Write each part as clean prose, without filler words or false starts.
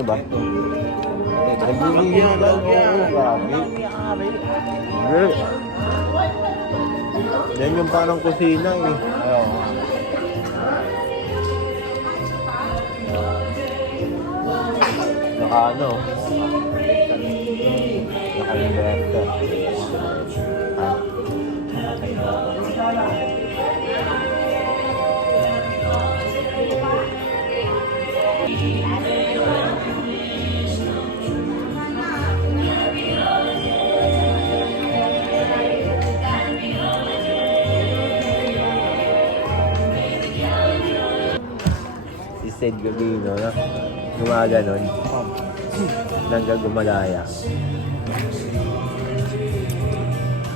Ano ba? Nagliliyan lang yan. Grabe. Girl. Yan yung parang kusina eh. Naka ano? Naka-inverter. Sid Gabino na gumaganon hanggang gumalaya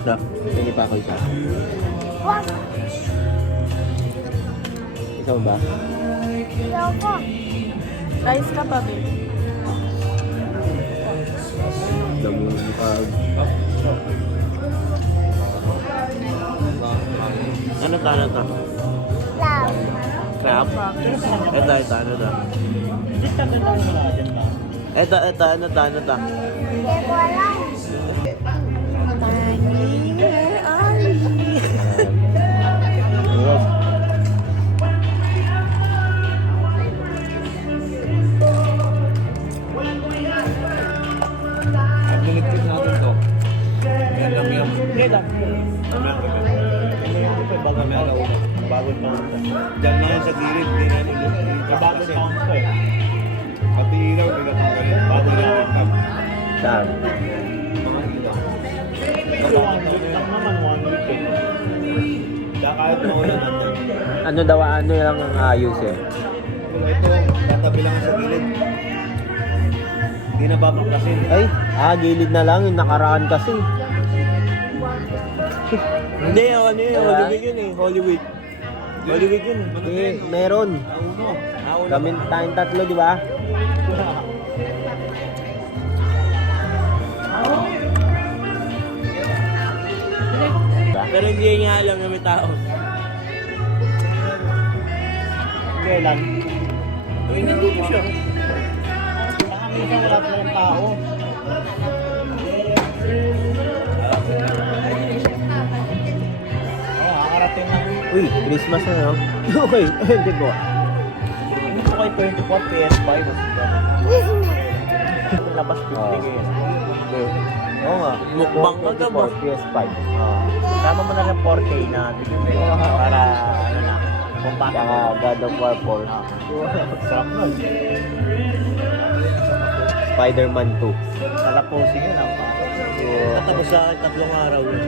na, hindi pa ako isa ikaw ba? Ikaw po. Rice ka pa, babe. Namumukag ano ta? Love. Crab? Ito, ano ta? Ito, ano ta? Hindi ko alam. Nilipit natin to. Yam. Bagong pound. Diyan lang yan sa gilid. Hindi na nilipit. Bagong pound ko eh. Pati ilaw, pinatanggalin. Bago nilipit. Saan? naman 1 week eh. Kaya kahit maulan natin. Ano daw, ano lang ang ayos eh. Kung ito, tatabi lang sa gilid. Hindi na babaklasin. Ay, gilid na lang, yung nakaraan kasi. Hindi, ano yun, Holy Week yun eh. Holy Week. Holy Week yun. Meron. Nauno. Kami tayong tatlo, di ba? Pero hindi nga alam na may tao. Kailan? Uy, nandito siya. Baka minsan wala pa yung tao. Nakakarating lang. Uy, Christmas na, no? Okay, hindi po. Ito kay 24 PS5. Labas 50 ngayon. Oo nga. Mukbang ka ka ba? PS5. Tama mo na ng 4K na para ano na, compatible. Saka God of War 4. Sarap nun. Spider-Man 2. Tatapusin yun ang Tatapos sa akin 3 araw yun.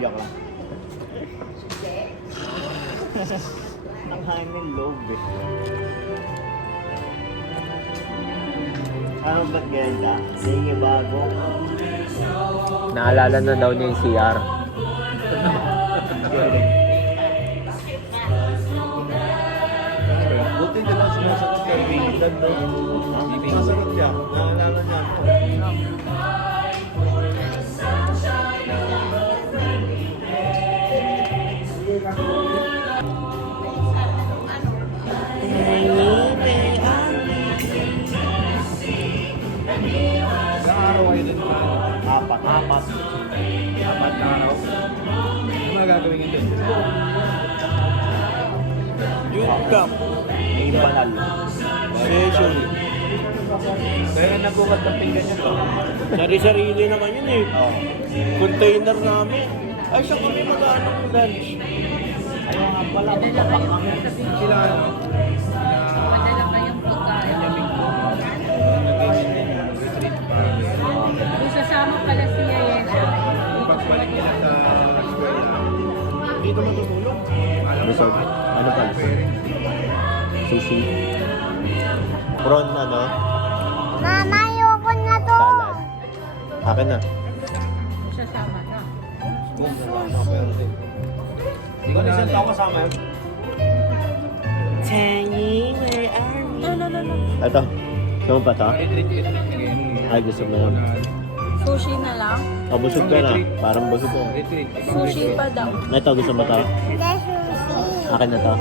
Iyak lang. Ang hangin loob eh. Ano ba ganda? Sige bago. Naalala na daw niya yung CR. Buti na lang sumasagot ka. Bigilad daw. Sumasagot siya. Naalala niya ako. Ilang araw kayo din ba? Apat. Apat na araw. Ano magagawin nyo din? Youth camp. May banal. Session. Kaya nagbukat ng pinggan nyo to. Sari-sarili naman yun eh. Container namin. Ay, siya kami mag-ano ng lunch. Ayaw nga pala, magpapak kami. Sila ano? Madala pa yung pagkain. Kung sasama pala si Yayesha. Pagbalik nila sa eskwela. Dito matutulog. Busog. Ano pa? Sushi. Prawn ano? Mama, ayoko na to. Salad. Akin na. Sasama na. Hindi ko na isang tao kasama yun. No. Ito. Gusto mo pa to? Retreat. Ay, gusto mo lang. Sushi na lang? Busog ka na. Parang busog ka. Retreat. Sushi pa daw. Ito, gusto mo to? Hindi, sushi. Akin na to.